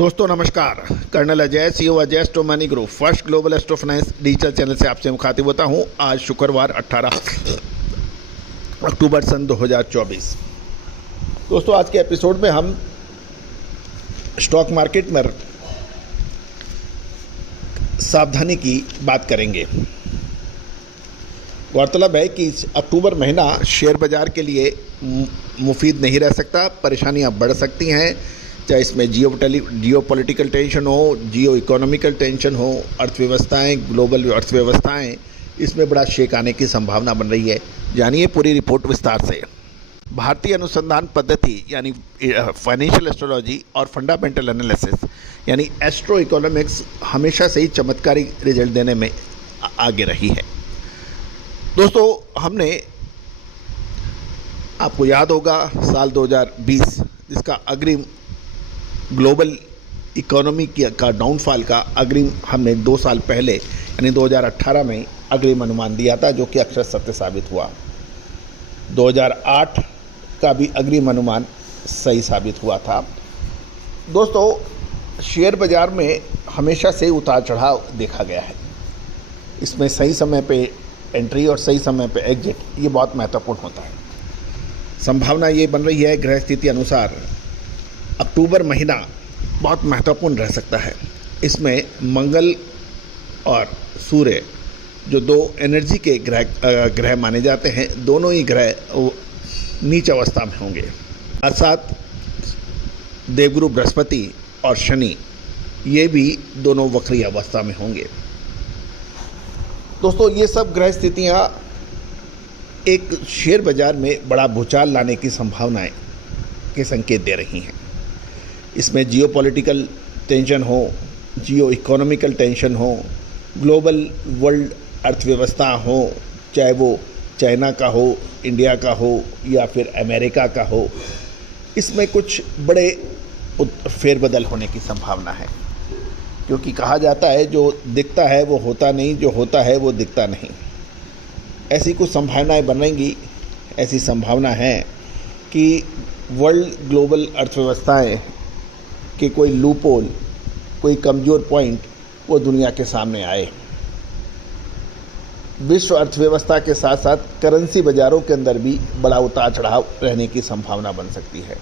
दोस्तों नमस्कार। Colonel Ajay, CEO Ajay Astro Money Group first Global Astro Finance digital channel से आपसे मुखातिब होता हूं। आज शुक्रवार 18 अक्टूबर सन 2024। दोस्तों आज के एपिसोड में हम स्टॉक मार्केट में सावधानी की बात करेंगे। गौरतलब है कि अक्टूबर महीना शेयर बाज़ार के लिए मुफीद नहीं रह सकता। परेशानियां बढ़ सकती हैं, चाहे इसमें जियो पॉलिटिकल टेंशन हो, जियो इकोनॉमिकल टेंशन हो, अर्थव्यवस्थाएं, ग्लोबल अर्थव्यवस्थाएं, इसमें बड़ा शेक आने की संभावना बन रही है। जानिए पूरी रिपोर्ट विस्तार से। भारतीय अनुसंधान पद्धति यानी फाइनेंशियल एस्ट्रोलॉजी और फंडामेंटल एनालिसिस यानी एस्ट्रो इकोनॉमिक्स हमेशा से ही चमत्कारी रिजल्ट देने में आगे रही है। दोस्तों हमने, आपको याद होगा, साल 2020 जिसका अग्रिम ग्लोबल इकोनॉमी का डाउनफॉल का अग्रिम हमने 2 साल पहले यानी 2018 में अग्रिम अनुमान दिया था, जो कि अक्षर सत्य साबित हुआ। 2008 का भी अग्रिम अनुमान सही साबित हुआ था। दोस्तों शेयर बाज़ार में हमेशा से उतार चढ़ाव देखा गया है। इसमें सही समय पे एंट्री और सही समय पे एग्जिट ये बहुत महत्वपूर्ण होता है। संभावना ये बन रही है ग्रह स्थिति अनुसार अक्टूबर महीना बहुत महत्वपूर्ण रह सकता है। इसमें मंगल और सूर्य जो 2 एनर्जी के ग्रह माने जाते हैं, दोनों ही ग्रह नीच अवस्था में होंगे। साथ साथ देवगुरु बृहस्पति और शनि ये भी दोनों वक्री अवस्था में होंगे। दोस्तों ये सब ग्रह स्थितियाँ एक शेयर बाज़ार में बड़ा भूचाल लाने की संभावनाएं के संकेत दे रही हैं। इसमें जियो पॉलिटिकल टेंशन हो, जियो इकोनॉमिकल टेंशन हो, ग्लोबल वर्ल्ड अर्थव्यवस्था हो, चाहे वो चाइना का हो, इंडिया का हो या फिर अमेरिका का हो, इसमें कुछ बड़े फेरबदल होने की संभावना है। क्योंकि कहा जाता है जो दिखता है वो होता नहीं, जो होता है वो दिखता नहीं। ऐसी कुछ संभावनाएं बनेंगी। ऐसी संभावना है कि वर्ल्ड ग्लोबल अर्थव्यवस्थाएं के कोई लूपहोल, कोई कमज़ोर पॉइंट वो दुनिया के सामने आए। विश्व अर्थव्यवस्था के साथ साथ करेंसी बाज़ारों के अंदर भी बड़ा उतार चढ़ाव रहने की संभावना बन सकती है।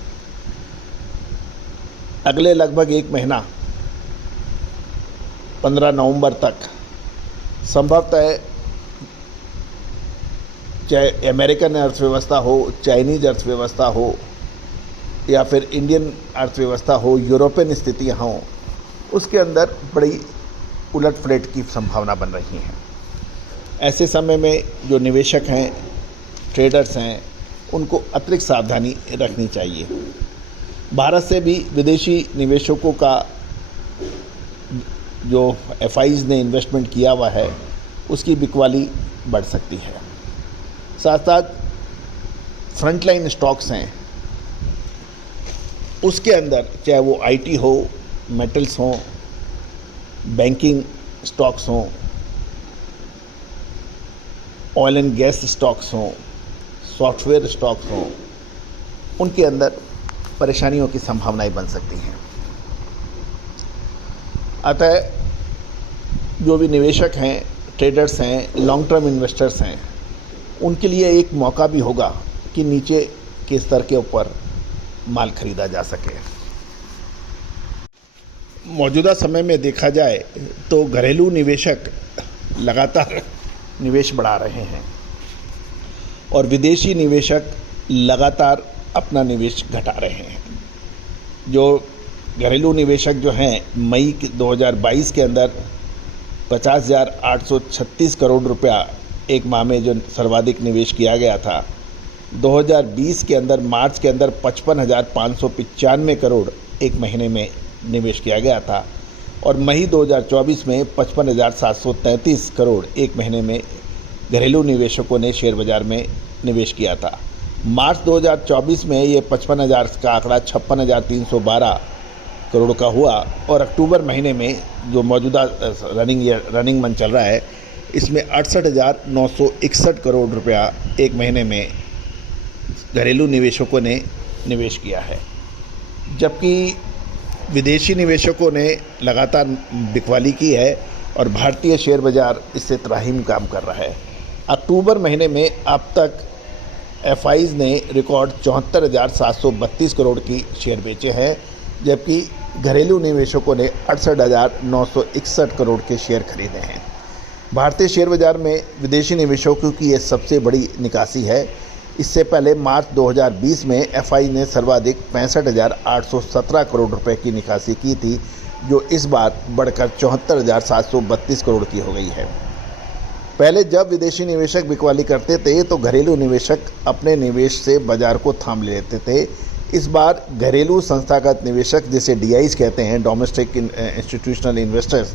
अगले लगभग 1 महीना 15 नवंबर तक संभवतः चाहे अमेरिकन अर्थव्यवस्था हो, चाइनीज अर्थव्यवस्था हो या फिर इंडियन अर्थव्यवस्था हो, यूरोपियन स्थितियाँ हों, उसके अंदर बड़ी उलट-पलट की संभावना बन रही है। ऐसे समय में जो निवेशक हैं, ट्रेडर्स हैं, उनको अतिरिक्त सावधानी रखनी चाहिए। भारत से भी विदेशी निवेशकों का जो एफआईज ने इन्वेस्टमेंट किया हुआ है उसकी बिकवाली बढ़ सकती है। साथ साथ फ्रंटलाइन स्टॉक्स हैं, उसके अंदर चाहे वो आईटी हो, मेटल्स हों, बैंकिंग स्टॉक्स हों, ऑयल एंड गैस स्टॉक्स हों, सॉफ्टवेयर स्टॉक्स हों, उनके अंदर परेशानियों की संभावनाएं बन सकती हैं। अतः जो भी निवेशक हैं, ट्रेडर्स हैं, लॉन्ग टर्म इन्वेस्टर्स हैं, उनके लिए एक मौका भी होगा कि नीचे के स्तर के ऊपर माल खरीदा जा सके। मौजूदा समय में देखा जाए तो घरेलू निवेशक लगातार निवेश बढ़ा रहे हैं और विदेशी निवेशक लगातार अपना निवेश घटा रहे हैं। जो घरेलू निवेशक जो हैं, मई 2022 के अंदर 50,836 करोड़ रुपया एक माह में जो सर्वाधिक निवेश किया गया था, 2020 के अंदर मार्च के अंदर 55,595 करोड़ एक महीने में निवेश किया गया था और मई 2024 में 55,733 करोड़ एक महीने में घरेलू निवेशकों ने शेयर बाज़ार में निवेश किया था। मार्च 2024 में ये 55,000 का आंकड़ा 56,312 करोड़ का हुआ और अक्टूबर महीने में जो मौजूदा रनिंग मंथ चल रहा है, इसमें 68,961 करोड़ रुपया एक महीने में घरेलू निवेशकों ने निवेश किया है। जबकि विदेशी निवेशकों ने लगातार बिकवाली की है और भारतीय शेयर बाज़ार इससे त्राहिम काम कर रहा है। अक्टूबर महीने में अब तक एफआईज ने रिकॉर्ड 74,732 करोड़ की शेयर बेचे हैं, जबकि घरेलू निवेशकों ने 68,961 करोड़ के शेयर खरीदे हैं। भारतीय शेयर बाज़ार में विदेशी निवेशकों की ये सबसे बड़ी निकासी है। इससे पहले मार्च 2020 में एफआई ने सर्वाधिक 65,817 करोड़ रुपए की निकासी की थी, जो इस बार बढ़कर 74,732 करोड़ की हो गई है। पहले जब विदेशी निवेशक बिकवाली करते थे तो घरेलू निवेशक अपने निवेश से बाजार को थाम लेते थे। इस बार घरेलू संस्थागत निवेशक, जिसे डीआईज कहते हैं, डोमेस्टिक इंस्टीट्यूशनल इन्वेस्टर्स,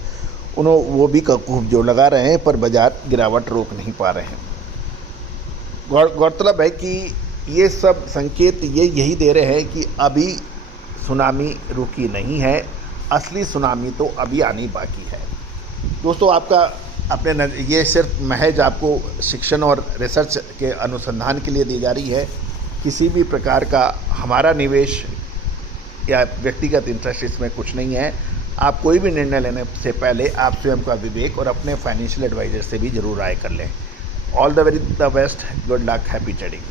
वो भी खूब जोर लगा रहे हैं, पर बाजार गिरावट रोक नहीं पा रहे हैं। गौरतलब है कि ये सब संकेत यही दे रहे हैं कि अभी सुनामी रुकी नहीं है, असली सुनामी तो अभी आनी बाकी है। दोस्तों, आपका अपने ये सिर्फ महज आपको शिक्षण और रिसर्च के अनुसंधान के लिए दी जा रही है। किसी भी प्रकार का हमारा निवेश या व्यक्तिगत इंटरेस्ट इसमें कुछ नहीं है। आप कोई भी निर्णय लेने से पहले आप स्वयं का विवेक और अपने फाइनेंशियल एडवाइजर से भी जरूर राय कर लें। All the very the best, good luck, happy trading.